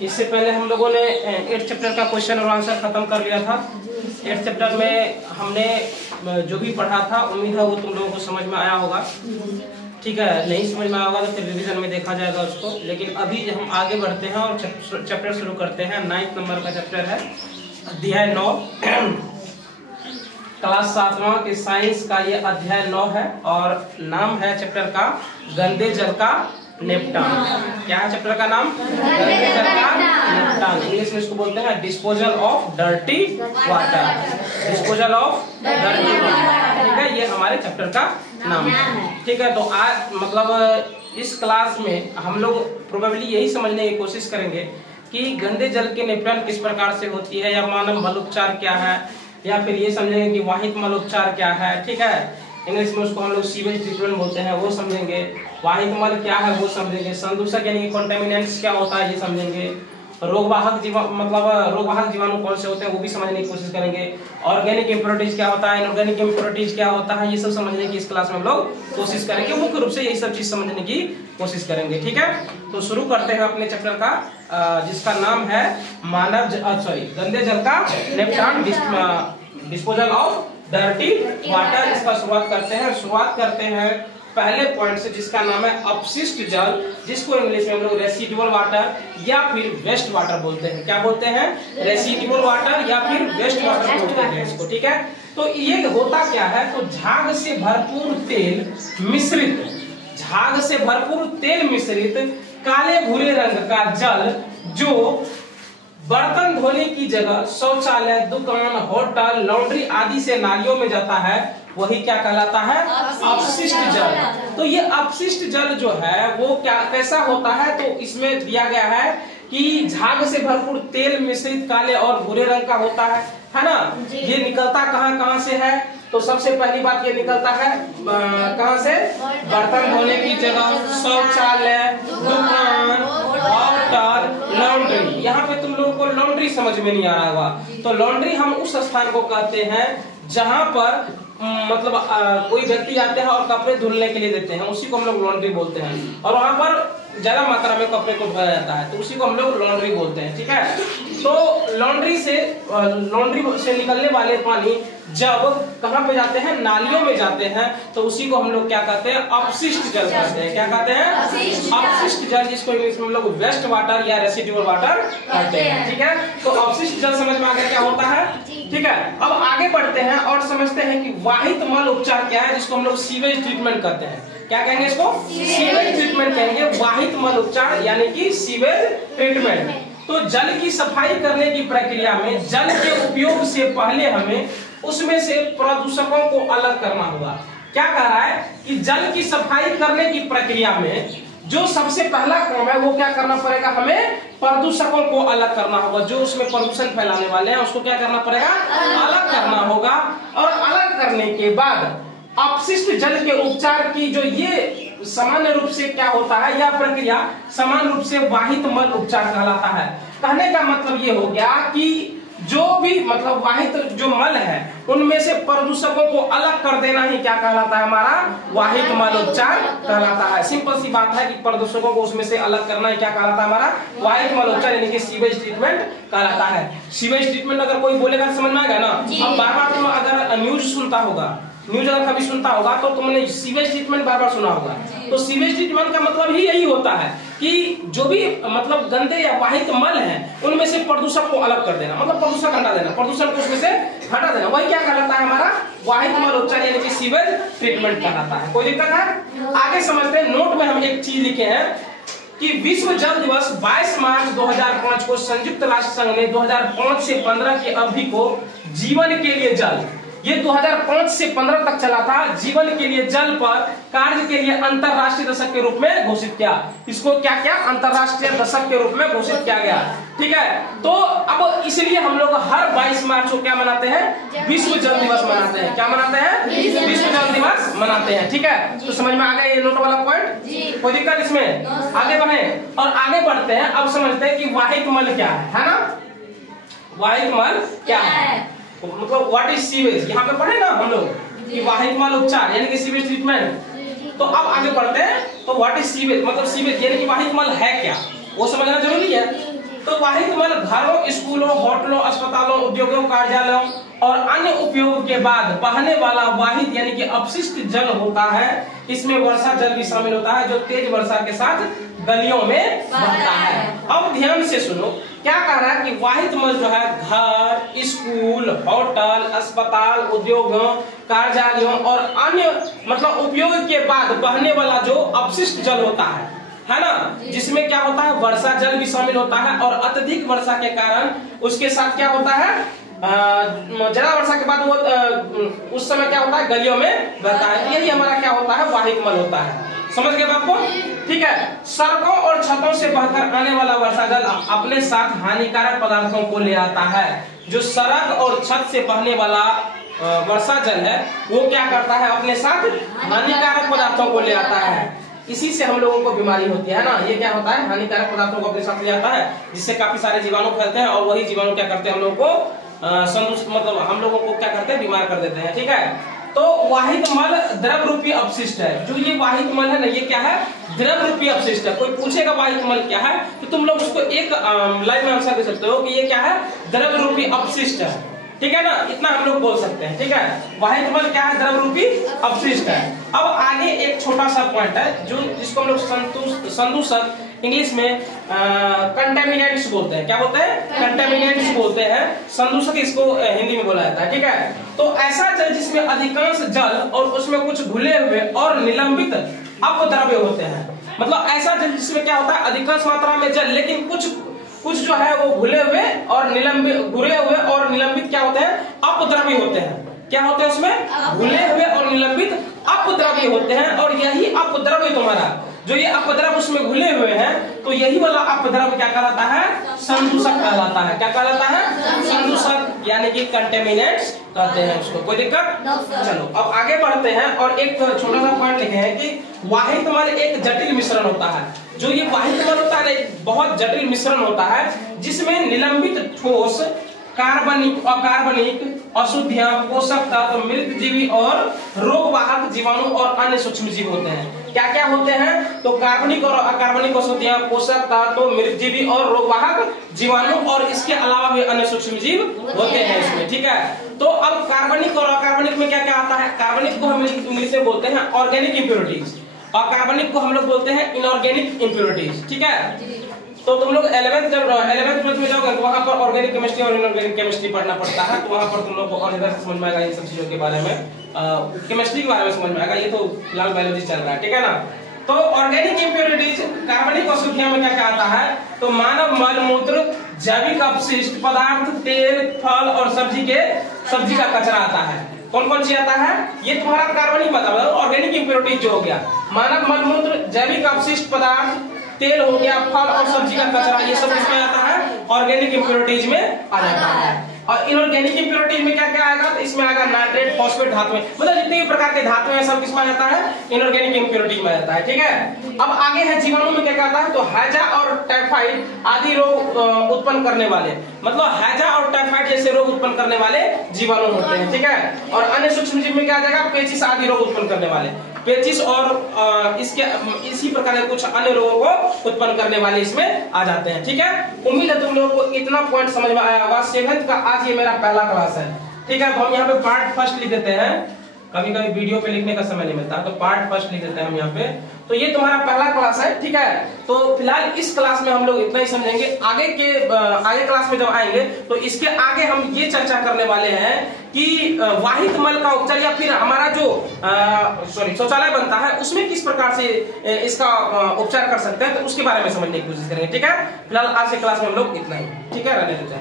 इससे पहले हम लोगों ने 8th चैप्टर का क्वेश्चन और आंसर खत्म कर लिया था। 8th चैप्टर में हमने जो भी पढ़ा था उम्मीद है वो तुम लोगों को समझ में आया होगा। ठीक है, नहीं समझ में आया होगा तो फिर रिवीजन में देखा जाएगा उसको। लेकिन अभी हम आगे बढ़ते हैं और चैप्टर शुरू करते हैं। 9th नंबर का चैप्टर है, अध्याय 9, क्लास 7वां के साइंस का ये अध्याय 9 है और नाम है चैप्टर का गंदे जल का निपटान। क्या है चैप्टर का नाम? गंदे जल का निपटान। इंग्लिश में इसको बोलते हैं disposal of dirty water. Disposal of dirty water, ठीक है, ये हमारे चैप्टर का नाम है। ठीक है, तो आज मतलब इस क्लास में हम लोग प्रोबेबली यही समझने की कोशिश करेंगे कि गंदे जल के निपटान किस प्रकार से होती है, या मानव मल उपचार क्या है, या फिर ये समझेंगे कि वाहित मल उपचार क्या है। ठीक है, इंग्लिश में उसको हम लोग सीवेज ट्रीटमेंट बोलते हैं, वो समझेंगे। वाहित मल क्या है वो समझेंगे। संदूषक यानी कि कॉन्टेमिनेंट्स क्या होता है ये समझेंगे। रोगवाहक जीवाणु कौन से होते हैं वो भी समझने की कोशिश करेंगे। ऑर्गेनिक इम्प्योरिटीज क्या होता है, इनऑर्गेनिक इम्प्योरिटीज क्या होता है, ये सब समझने की इस क्लास में हम लोग कोशिश करेंगे। मुख्य रूप से यही सब चीज समझने की कोशिश करेंगे। ठीक है, तो शुरू करते हैं अपने चैप्टर का, जिसका नाम है गंदे जल का निपटान, डिस्पोजल ऑफ डर्टी वाटर। इसका शुरुआत करते हैं पहले पॉइंट से, जिसका नाम है अपशिष्ट जल, जिसको इंग्लिश में हम लोग रेसिडुअल वाटर या फिर वेस्ट वाटर बोलते हैं। क्या बोलते हैं? रेसिडुअल वाटर या फिर वेस्ट वाटर बोलते हैं इसको। ठीक है, तो ये होता क्या है, तो झाग से भरपूर तेल मिश्रित काले भूरे रंग का जल जो बर्तन धोने की जगह शौचालय, दुकान, होटल, लॉन्ड्री आदि से नालियों में जाता है, वही क्या कहलाता है? अपशिष्ट जल। तो ये अपशिष्ट जल जो है वो कैसा होता है, तो इसमें दिया गया है कि झाग से भरपूर तेल मिश्रित काले और भूरे रंग का होता है ना। ये निकलता कहाँ से है, तो सबसे पहली बात ये निकलता है कहाँ से? बर्तन धोने की जगह, शौचालय, दुकान, होटल, लॉन्ड्री। यहाँ पे तुम लोगों को लॉन्ड्री समझ में नहीं आ रहा होगा, तो लॉन्ड्री हम उस स्थान को कहते हैं जहाँ पर मतलब कोई व्यक्ति आते हैं और कपड़े धुलने के लिए देते हैं, उसी को हम लोग लॉन्ड्री बोलते हैं। और वहाँ पर ज्यादा मात्रा में कपड़े को धोया जाता है, तो उसी को हम लोग लॉन्ड्री बोलते हैं। ठीक है, तो लॉन्ड्री से निकलने वाले पानी जब कहाँ पे जाते हैं? नालियों में जाते हैं, तो उसी को हम लोग क्या कहते हैं? अपशिष्ट जल कहते हैं। क्या कहते हैं? अपशिष्ट जल, जिसको इंग्लिश में हम लोग वेस्ट वाटर या रेसिडुअल वाटर कहते हैं। ठीक है, तो अपशिष्ट जल समझ में आ गया क्या होता है। ठीक है, अब आगे बढ़ते हैं और समझते हैं कि वाहित मल उपचार क्या है, जिसको हम लोग सीवेज ट्रीटमेंट कहते हैं। क्या कहेंगे इसको? सीवेज ट्रीटमेंट कहेंगे। वाहित मल उपचार यानी कि सीवेज ट्रीटमेंट। तो जल की सफाई करने की प्रक्रिया में जल के उपयोग से पहले हमें उसमें से प्रदूषकों को अलग करना होगा। क्या कह रहा है कि जल की सफाई करने की प्रक्रिया में जो सबसे पहला काम है वो क्या करना पड़ेगा? हमें प्रदूषकों को अलग करना होगा। जो उसमें प्रदूषण फैलाने वाले हैं उसको क्या करना पड़ेगा? अलग करना होगा। और अलग करने के बाद अपशिष्ट जल के उपचार की जो ये सामान्य रूप से क्या होता है, यह प्रक्रिया सामान्य रूप से वाहित मल उपचार कहलाता है। कहने का मतलब ये हो गया कि जो भी मतलब वाहित जो मल है उनमें से प्रदूषकों को अलग कर देना ही क्या कहलाता है? हमारा वाहित मल उपचार कहलाता है। सिंपल सी बात है कि प्रदूषकों को उसमें से अलग करना ही क्या कहलाता है? हमारा वाहित मल उपचार यानी कि सीवेज ट्रीटमेंट कहलाता है। सीवेज ट्रीटमेंट अगर कोई बोलेगा समझ में आएगा ना। अब बार-बार तुम अगर न्यूज अगर कभी सुनता होगा तो तुमने सीवेज ट्रीटमेंट बार-बार सुना होगा। तो सीवेज ट्रीटमेंट का मतलब ही यही होता है कि जो भी मतलब गंदे या वाहित मल है उनमें से प्रदूषक को अलग कर देना, मतलब प्रदूषक हटा देना, प्रदूषण को उसमें से हटा देना, वही क्या कहलाता है? हमारा वाहित मल उपचार यानी कि सीवेज ट्रीटमेंट कहलाता है। कोई दिक्कत है? आगे समझते हैं। नोट में हम एक चीज लिखे हैं कि विश्व जल दिवस 22 मार्च 2005 को संयुक्त राष्ट्र संघ ने 2005 से 15 की अवधि को जीवन के लिए जल, ये 2005 से 15 तक चला था, जीवन के लिए जल पर कार्य के लिए अंतरराष्ट्रीय दशक के रूप में घोषित किया। इसको क्या क्या? अंतरराष्ट्रीय दशक के रूप में घोषित किया गया। ठीक है, तो अब इसलिए हम लोग हर 22 मार्च को क्या मनाते हैं? विश्व जल दिवस मनाते हैं। क्या मनाते हैं? विश्व जल दिवस मनाते हैं। ठीक है, तो समझ में आ गया ये नोट वाला पॉइंट? कोई दिक्कत इसमें? आगे बढ़े और आगे बढ़ते हैं। अब समझते हैं कि वाहित मल क्या है ना। वाहित मल क्या है, मतलब व्हाट इज सीवेज। यहाँ पे पढ़े ना हम लोग कि वाहित मल उपचार यानी कि सीवेज ट्रीटमेंट। तो अब आगे बढ़ते हैं। तो व्हाट इज सीवेज, मतलब सीवेज यानी कि वाहित मल है क्या, वो समझना जरूरी है। तो वाहित मल घरों, स्कूलों, होटलों, अस्पतालों, उद्योगों, कार्यालयों और अन्य उपयोग के बाद बहने वाला वाहित यानी कि अपशिष्ट जल होता है। इसमें वर्षा जल भी शामिल होता है जो तेज वर्षा के साथ गलियों में बहता है। अब ध्यान से सुनो, क्या कह रहा है कि वाहित मल जो है घर, स्कूल, होटल, अस्पताल, उद्योगों, कार्यालयों और अन्य मतलब उपयोग के बाद बहने वाला जो अपशिष्ट जल होता है ना, जिसमें क्या होता है वर्षा जल भी शामिल होता है और अत्यधिक वर्षा के कारण उसके साथ क्या होता है ज्यादा वर्षा के बाद वो उस समय क्या होता है गलियों में बहता है। यही हमारा क्या होता है वाहित मल होता है। समझ गए बात को? ठीक है। सड़कों और छतों से बहकर आने वाला वर्षा जल अपने साथ हानिकारक पदार्थों को ले आता है। जो सड़क और छत से बहने वाला वर्षा जल है वो क्या करता है अपने साथ हानिकारक पदार्थों को ले आता है। इसी से हम लोगों को बीमारी होती है ना। ये क्या होता है हानिकारक पदार्थों को अपने साथ ले आता है जिससे काफी सारे जीवाणु फैलते हैं और वही जीवाणु क्या करते हैं हम लोगों को मतलब हम लोगों को क्या करते हैं बीमार कर देते हैं। ठीक है। तो वाहित मल द्रव रूपी अपशिष्ट है। जो ये वाहित मल है ना ये क्या है द्रव रूपी अपशिष्ट है। कोई पूछेगा वाहित मल क्या है तो तुम लोग उसको एक लाइन में आंसर दे सकते हो कि ये क्या है द्रव रूपी अपशिष्ट है। ठीक है ना, इतना हम लोग बोल सकते हैं। ठीक है। वाहित मल क्या है द्रव रूपी अपशिष्ट है। अब आगे एक छोटा सा पॉइंट है जो जिसको हम लोग संदूषक इंग्लिश में कंटेमिनेंट्स बोलते हैं। क्या बोलते हैं? कंटेमिनेंट्स बोलते हैं। संदूषक इसको हिंदी में बोला जाता है। ठीक है। तो ऐसा जल जिसमें अधिकांश जल और उसमें कुछ घुले हुए और निलंबित अपद्रव्य होते हैं। मतलब ऐसा जल जिसमें क्या होता है अधिकांश मात्रा में जल लेकिन कुछ जो है वो घुले हुए और निलंबित क्या होते हैं अपद्रव्य होते हैं। क्या होते हैं उसमें घुले हुए और निलंबित अपद्रव्य होते हैं। और यही अपद्रव्य तुम्हारा जो ये अपद्रव्य उसमें घुले हुए हैं तो यही वाला अपद्रव्य क्या कहलाता है संदूषक कहलाता है। क्या कहलाता है संदूषक यानी कि कंटेमिनेंट्स कहते हैं उसको। कोई दिक्कत? चलो अब आगे बढ़ते हैं और एक छोटा सा पॉइंट लिखे हैं कि वाहित मल एक जटिल मिश्रण होता है। जो ये वाहित मल होता है एक बहुत जटिल मिश्रण होता है जिसमें निलंबित ठोस कार्बनिक, अकार्बनिक, अशुद्धियां, पोषक तत्व, मृत जीवी और रोगवाहक जीवाणु और अन्य सूक्ष्म जीव होते हैं। क्या क्या होते हैं? तो कार्बनिक और अकार्बनिक अशुद्धियां, पोषक तत्व, मृत जीवी और रोगवाहक जीवाणु और इसके अलावा भी अन्य सूक्ष्म जीव होते हैं इसमें। ठीक है। तो अब कार्बनिक और अकार्बनिक में क्या क्या आता है? कार्बनिक को हम इंग्लिश में बोलते हैं ऑर्गेनिक इंप्योरिटीज और कार्बनिक को हम लोग बोलते हैं इनऑर्गेनिक इंप्योरिटीज। ठीक है। तो तुम लोग 11th में जाओगे तो वहां पर ऑर्गेनिक केमिस्ट्री और इनऑर्गेनिक केमिस्ट्री पढ़ना पड़ता है। तो वहां पर तुम लोग को और इधर समझ में आएगा इन सब चीजों के बारे में, केमिस्ट्री के बारे में समझ में आएगा। ये तो फिलहाल बायोलॉजी चल रहा है। ठीक है ना। तो ऑर्गेनिक इंप्योरिटीज कार्बनिक अशुद्धियों में क्या क्या आता है? तो मानव मल मूत्र, जैविक अपशिष्ट पदार्थ, तेल, फल और सब्जी का कचरा आता है। कौन कौन सी आता है? ये तुम्हारा कार्बनिक मतलब ऑर्गेनिक इंप्योरिटीज जो हो गया मानव मल मूत्र, जैविक अपशिष्ट पदार्थ, तेल हो गया, फल और सब्जी का कचरा, ये सब इसमें आता है ऑर्गेनिक इंप्योरिटीज में आ जाता है। और इनऑर्गेनिक इंप्योरिटीज में क्या क्या आएगा? तो इसमें आएगा नाइट्रेट, फॉस्फेट धातुएं, मतलब जितने भी प्रकार के धातुएं हैं सब किसमें आता है इनऑर्गेनिक इंप्योरिटीज में आता है। ठीक है। अब आगे है जीवाणु में क्या क्या आता है? तो हैजा और टाइफाइड आदि रोग उत्पन्न करने वाले, मतलब हैजा और टाइफाइड जैसे रोग उत्पन्न करने वाले जीवाणु होते हैं। ठीक है। और अन्य सूक्ष्म जीव में क्या आ जाएगा? पेचिस आदि रोग उत्पन्न करने वाले, पेचिस और इसके इसी प्रकार के कुछ अन्य रोगों को उत्पन्न करने वाले इसमें आ जाते हैं। ठीक है। उम्मीद है तुम लोगों को इतना पॉइंट समझ में आया होगा। 7th का आज ये मेरा पहला क्लास है। ठीक है। तो हम यहाँ पे पार्ट फर्स्ट लिख देते हैं। कभी कभी वीडियो पे लिखने का समय नहीं मिलता तो पार्ट फर्स्ट लिख देते हैं हम यहाँ पे। तो ये तुम्हारा पहला क्लास है। ठीक है। तो फिलहाल इस क्लास में हम लोग इतना ही समझेंगे। आगे क्लास में जब आएंगे तो इसके आगे हम ये चर्चा करने वाले हैं कि वाहित मल का उपचार या फिर हमारा जो शौचालय बनता है उसमें किस प्रकार से इसका उपचार कर सकते हैं, तो उसके बारे में समझने की कोशिश करेंगे। ठीक है। फिलहाल आज के क्लास में हम लोग इतना ही। ठीक है। रहने देते हैं।